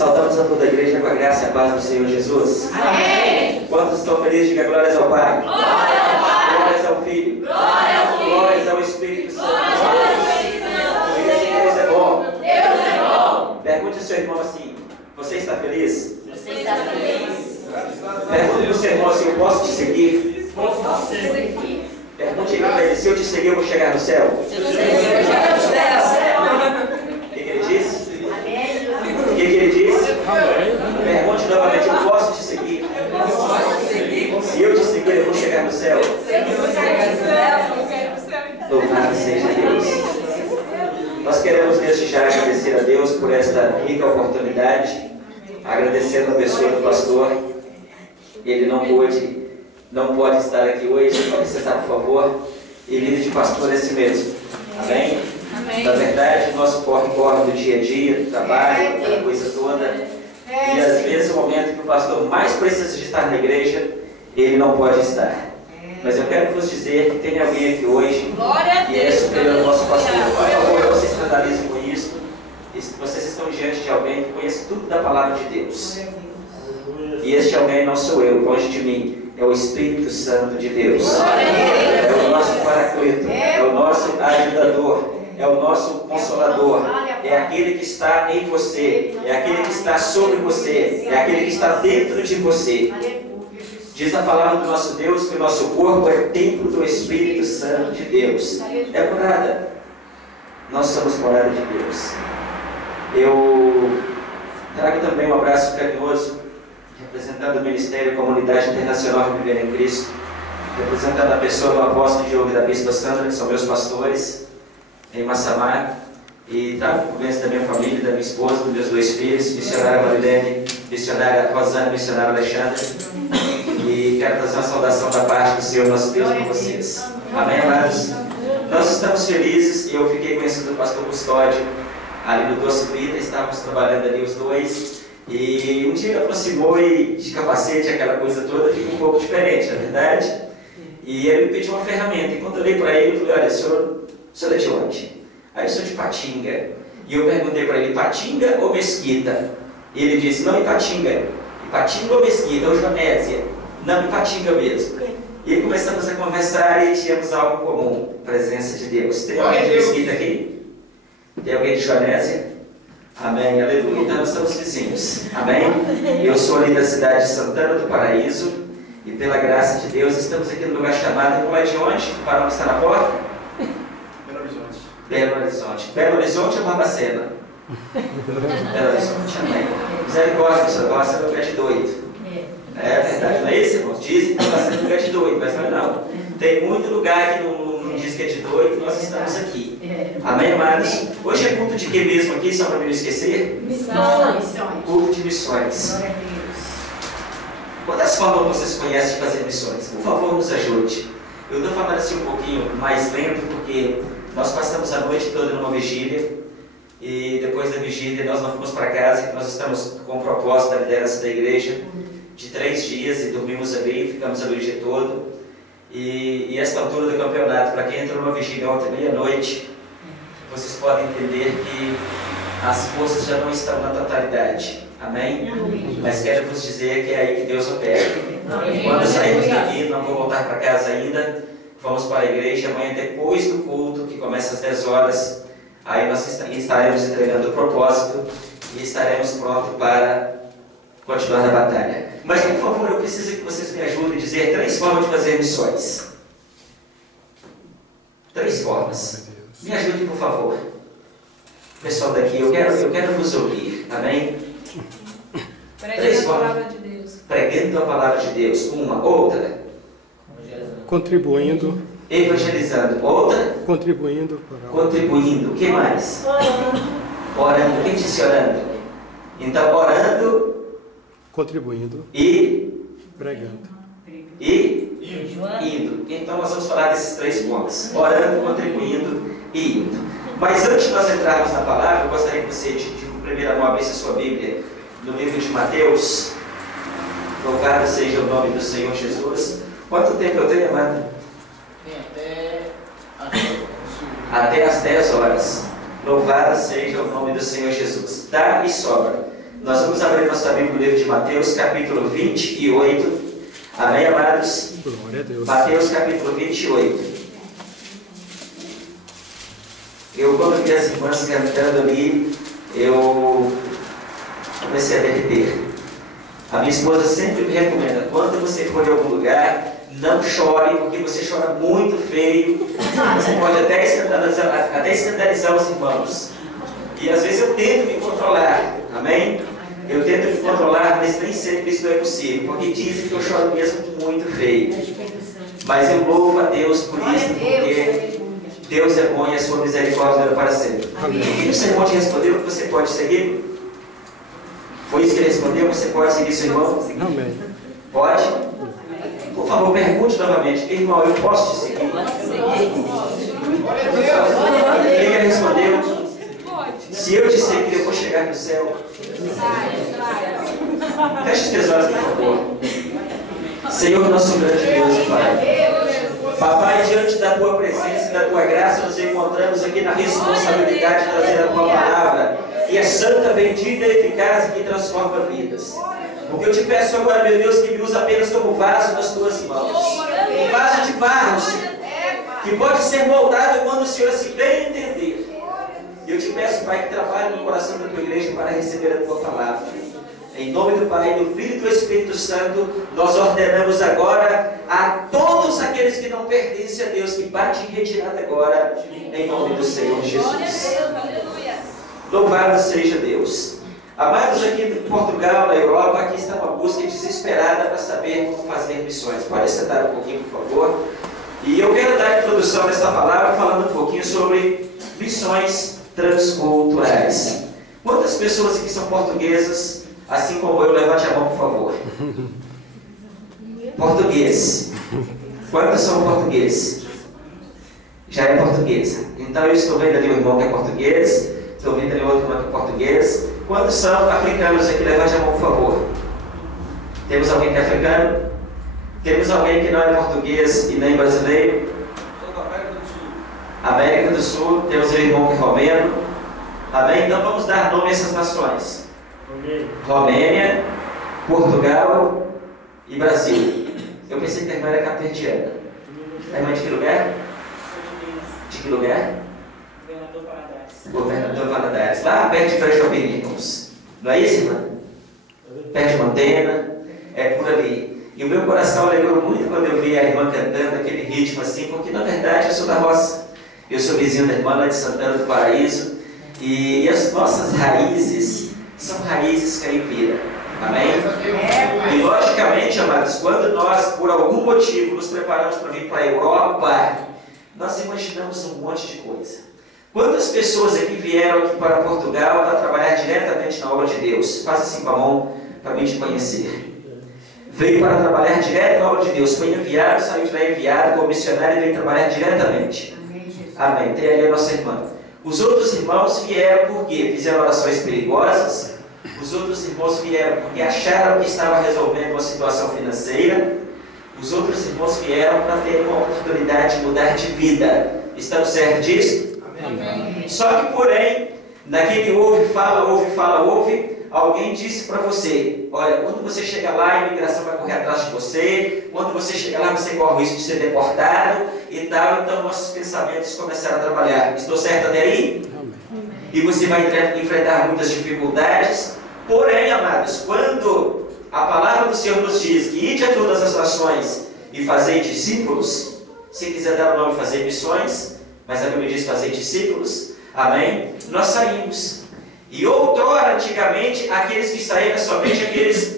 Saudamos a toda a igreja com a graça e a paz do Senhor Jesus. Amém. Quantos estão felizes? Diga glórias ao Pai. Glória ao Pai. Glórias ao Filho. Glória ao Filho. Glórias ao Espírito Santo. Glória ao Espírito Santo. Deus é bom. Deus é bom. Pergunte ao seu irmão assim: você está feliz? Você está feliz? Pergunte ao seu irmão assim: eu posso te seguir? Posso seguir? Pergunte para ele: se eu te seguir, eu vou chegar no céu? Se você chegar no céu. O que ele disse? Amém. O que ele disse? Pergunte novamente: eu posso te seguir? Se eu te seguir, eu vou chegar no céu? Louvado seja Deus. Nós queremos desde já agradecer a Deus por esta rica oportunidade, agradecendo a pessoa do pastor. Ele não pode estar aqui hoje. Pode sentar, por favor. E líder de pastor é esse mesmo. Amém? Amém. Na verdade, o nosso corre-corre do dia a dia, do trabalho, aquela coisa toda. E às vezes o momento que o pastor mais precisa de estar na igreja, ele não pode estar. Mas eu quero vos dizer que tem alguém aqui hoje que é superior ao nosso pastor. Por favor, não se escandalizem com isso. Vocês estão diante de alguém que conhece tudo da palavra de Deus. E este alguém não sou eu, longe de mim. É o Espírito Santo de Deus. É o nosso paracleto. É o nosso ajudador. É o nosso consolador. É aquele que está em você. É aquele que está sobre você. É aquele que está dentro de você. Diz a palavra do nosso Deus que o nosso corpo é templo do Espírito Santo de Deus. É morada. Nós somos morada de Deus. Eu trago também um abraço carinhoso, representando o Ministério Comunidade Internacional de Viver em Cristo, representando a pessoa do apóstolo Diogo e da bispa Sandra, que são meus pastores, em Massamá, e trago cumprimentos da minha família, da minha esposa, dos meus dois filhos, missionária Marilene, missionária Rosana, missionária Alexandre, e quero trazer uma saudação da parte do Senhor nosso Deus para vocês. Amém, amados? Nós estamos felizes, e eu fiquei conhecendo o pastor Custódio ali no Doce Vida, estávamos trabalhando ali os dois, e um dia ele aproximou e de capacete, aquela coisa toda, fica um pouco diferente, na verdade. E ele me pediu uma ferramenta, e quando eu olhei para ele, eu falei: olha, o senhor é de onde? Aí eu sou de Patinga. E eu perguntei para ele: Patinga ou Mesquita? E ele disse: não, Ipatinga. Ipatinga ou Mesquita, ou Jonésia? Não, Ipatinga mesmo. E aí começamos a conversar e tínhamos algo comum: presença de Deus. Tem alguém de Mesquita aqui? Tem alguém de Jonésia? Amém, aleluia. Então nós somos vizinhos. Amém? Eu sou ali da cidade de Santana do Paraíso. E pela graça de Deus estamos aqui no lugar chamado, como é de onde? O varão que está na porta? Belo Horizonte. Belo Horizonte. Belo Horizonte ou Barbacena? Belo Horizonte, amém. Misericórdia, você gosta do lugar de doido. É verdade, não é isso, irmãos? Dizem que Barbacena é lugar de doido, mas não. Tem muito lugar que não diz que é de doido, nós estamos aqui. Amém, amados? Hoje é culto de quê mesmo aqui, só para não esquecer? Missões. Culto de missões. Quantas formas vocês conhecem de fazer missões? Por favor, nos ajude. Eu estou falando assim um pouquinho mais lento, porque nós passamos a noite toda numa vigília, e depois da vigília nós não fomos para casa, nós estamos com o propósito da liderança da igreja de 3 dias, e dormimos ali, ficamos ali o dia todo. E esta altura do campeonato, para quem entrou numa vigília ontem, meia-noite, vocês podem entender que as forças já não estão na totalidade. Amém? Mas quero vos dizer que é aí que Deus opera. Quando sairmos daqui, não vou voltar para casa ainda, vamos para a igreja. Amanhã, depois do culto, que começa às 10 horas, aí nós estaremos entregando o propósito e estaremos prontos para continuar na batalha. Mas, por favor, eu preciso que vocês me ajudem a dizer 3 formas de fazer missões. 3 formas. Me ajudem, por favor. Pessoal daqui, eu quero vos ouvir. Amém? Pregando a palavra de Deus. Pregando a palavra de Deus. Uma. Outra. Contribuindo. Evangelizando. Outra. Contribuindo. Contribuindo. O que mais? Orando. Quem disse orando? Então, orando. Contribuindo. E. Pregando. E. Indo. Então, nós vamos falar desses 3 pontos: orando, contribuindo e indo. Mas antes de nós entrarmos na palavra, eu gostaria que você, de primeira mão, abrisse a sua Bíblia no livro de Mateus. Louvado seja o nome do Senhor Jesus. Quanto tempo eu tenho, amado? Tem até às 10 horas. Louvado seja o nome do Senhor Jesus. Dá e sobra. Nós vamos abrir nossa Bíblia no livro de Mateus, capítulo 28. Amém, amados? Glória a Deus. Mateus, capítulo 28. Eu, quando vi as irmãs cantando ali, eu comecei a derreter. A minha esposa sempre me recomenda, quando você for em algum lugar, não chore, porque você chora muito feio. Você pode até escandalizar os irmãos. E às vezes eu tento me controlar, amém? Eu tento me controlar, mas nem sempre isso é possível, porque dizem que eu choro mesmo muito feio. Mas eu louvo a Deus por isso, porque Deus é bom e a sua misericórdia dura para sempre. E o sermão te respondeu que você pode seguir? Foi isso que ele respondeu? Você pode seguir seu irmão? Amém. Pode? Por favor, pergunte novamente. Irmão, eu posso te seguir? Ele respondeu: se eu te seguir, eu vou chegar no céu. Feche os teus olhos, por favor. Senhor, nosso grande Deus e Pai. Papai, diante da Tua presença e da Tua graça, nos encontramos aqui na responsabilidade de trazer a Tua palavra, que é santa, bendita e eficaz e que transforma vidas. Porque eu te peço agora, meu Deus, que me use apenas como vaso nas Tuas mãos. Um vaso de barro, Senhor, que pode ser moldado quando o Senhor se bem entender. Eu te peço, Pai, que trabalhe no coração da Tua igreja para receber a Tua palavra. Em nome do Pai, do Filho e do Espírito Santo, nós ordenamos agora a todos aqueles que não pertencem a Deus, que batem em retirada agora, em nome do Senhor Jesus. Louvado seja Deus. Amados, aqui em Portugal, na Europa, aqui está uma busca desesperada para saber como fazer missões. Pode sentar um pouquinho, por favor. E eu quero dar a introdução nesta palavra falando um pouquinho sobre missões transculturais. Quantas pessoas aqui são portuguesas, assim como eu? Levante a mão, por favor. Português. Quantos são portugueses? Já é portuguesa. Então eu estou vendo ali um irmão que é português, estou vendo ali outro irmão que é português. Quantos são africanos aqui? Levante a mão, por favor. Temos alguém que é africano? Temos alguém que não é português e nem brasileiro? América do Sul. Temos um irmão que é romeno. Amém? Então vamos dar nome a essas nações. Romênia, Portugal e Brasil. Eu pensei que a irmã era caperdiana. A irmã de que lugar? De que lugar? Governador Valadares. Lá perto de Frejopeninos. Não é isso, irmã? Perto de Montana. É por ali. E o meu coração alegrou muito quando eu vi a irmã cantando aquele ritmo assim, porque na verdade eu sou da roça. Eu sou vizinho da irmã lá de Santana do Paraíso. E as nossas raízes são raízes caipira. Amém? E logicamente, amados, quando nós, por algum motivo, nos preparamos para vir para a Europa, nós imaginamos um monte de coisa. Quantas pessoas aqui vieram aqui para Portugal para trabalhar diretamente na obra de Deus? Faça assim com a mão para mim te conhecer. Veio para trabalhar direto na obra de Deus. Foi enviado, saiu de lá enviado como missionário e veio trabalhar diretamente. Amém. Tem ali a nossa irmã. Os outros irmãos vieram porque fizeram orações perigosas. Os outros irmãos vieram porque acharam que estava resolvendo uma situação financeira. Os outros irmãos vieram para ter uma oportunidade de mudar de vida. Estamos certos disso? Amém. Só que, porém, naquele ouve, fala, alguém disse para você: olha, quando você chegar lá, a imigração vai correr atrás de você. Quando você chegar lá, você corre o risco de ser deportado e tal. Então, nossos pensamentos começaram a trabalhar. Estou certo até aí? Amém. E você vai enfrentar muitas dificuldades. Porém, amados, quando a palavra do Senhor nos diz que ide a todas as nações e fazei discípulos, se quiser dar o nome fazer missões, mas a Bíblia diz fazer discípulos, amém? Nós saímos. E outrora, antigamente, aqueles que saíram somente aqueles